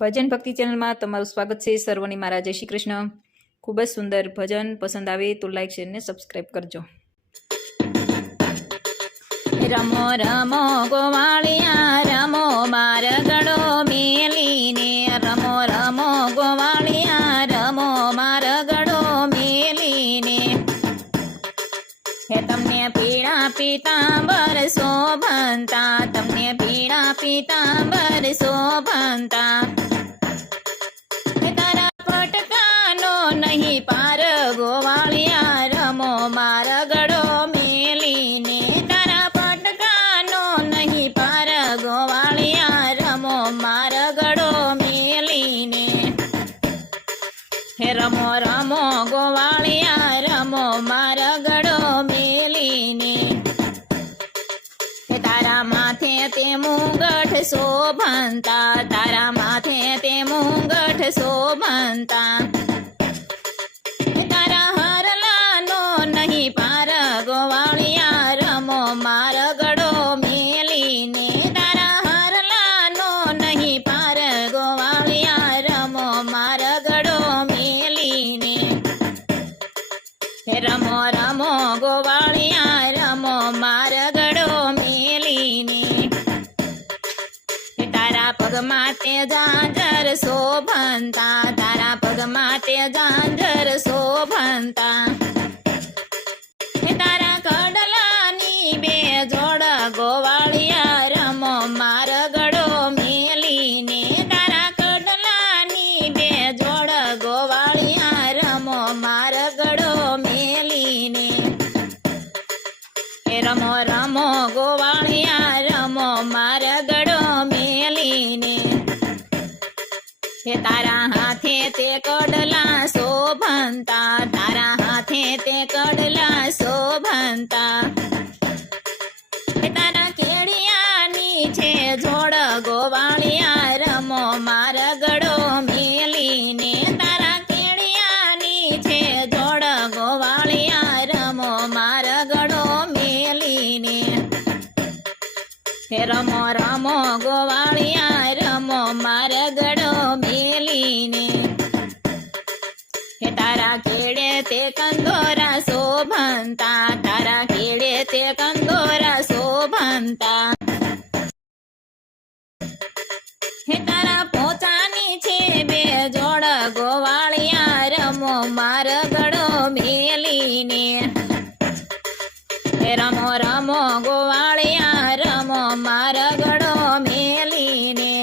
ભજન ભક્તિ ચેનલમાં તમારું સ્વાગત છે. સર્વની મારા જય શ્રી કૃષ્ણ. ખૂબ જ સુંદર ભજન પસંદ આવે તો લાઈક શેર ને સબસ્ક્રાઈબ કરજો. રમો રમો ગોવાળિયા રમો માર ગળો મેલીને, રમો રમો ગોવાળિયા રમો માર ગળો મેલીને. હે તમને પીળા પીતાંબર શોભંતા, તમને પીળા પીતાંબર શોભંતા. તારા પટકાનો નહીં પાર ગોવાળિયા રમો માર ગળો મેલીને, તારા પટકાનો નહીં પાર ગોવાળિયા રમો માર ગળો મેલીને. હે રમો રમો ગોવાળિયા રમો માર ગળો મેલીને. તારા માથે તે મુંગઠ શોભંતા, તારા માથે તે મુંગઠ શોભંતા. તારા હરલાનો નહીં પાર ગોવાળિયા રમો માર ગળો મેલીને, તારા હરલાનો નહીં પાર ગોવાળિયા રમો માર ગળો મેલીને. રમો રમો ગોવાળિયા રમો માર ગળો મેલીને. તારા પગમાં તે ઝાંઝર શોભંતા, તારા પગમાં તે ઝાંઝર શોભંતા. તારા કડલાની બે જોડ ગોવાળિયા રમો માર ગળો મેલીને, તારા કડલાની બે જોડ ગોવાળિયા રમો માર ગળો મેલીને. રમો રમો ગોવાળિયા રમો માર ગળો મેલીને. તારા હાથે તે કડલા શોભંતા, તારા હાથે તે કડલા શોભંતા. તારા કેડિયાની છે જોડ ગોવાળિયા રમો માર ગળો મેલીને, તારા કેડિયાની છે જોડ ગોવાળિયા રમો માર ગળો મેલીને. રમો રમો ગોવાળિયા રમો માર ગળો મેલીને. તારા કેડે તે કંદોરા શોભંતા, તારા કેડે તે કંદોરા શોભંતા. તારા પોતાની છે બે જોડ ગોવાળિયા રમો માર ગળો મેલીને. રમો રમો ગોવાળિયા રમો માર ગળો મેલીને.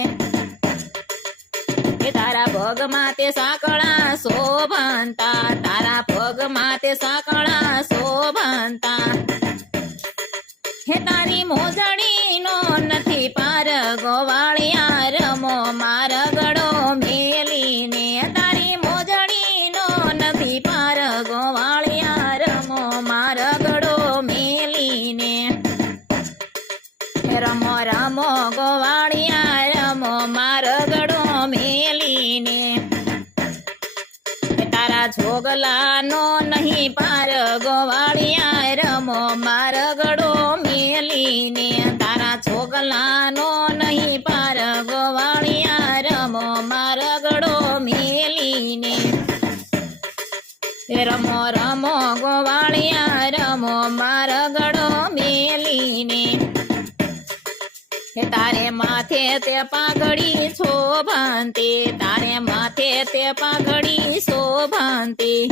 તારા પગમાં તે સાંકળા શોભંતા, તારા પગમાં તે સાંકળા શોભંતા. તારી મોજડીનો નથી પાર ગોવાળિયા રમો માર ગળો મેલીને, તારી મોજડીનો નથી પાર ગોવાળિયા રમો માર ગળો મેલીને. રમો રમો ગોવાળિયા રમો માર ગળો મેલીને. તારા જોગલાનો નહીં પાર ગોવાળિયા રમો માર ગળો મેલીને, તારા જોગલાનો નહીં પાર ગોવાળિયા રમો માર ગળો મેલીને. રમો રમો ગોવાળિયા રમો માર ગળો મેલીને. તારે માથે તે પાઘડી શોભંતી, તારે માથે તે પાઘડી શોભંતી.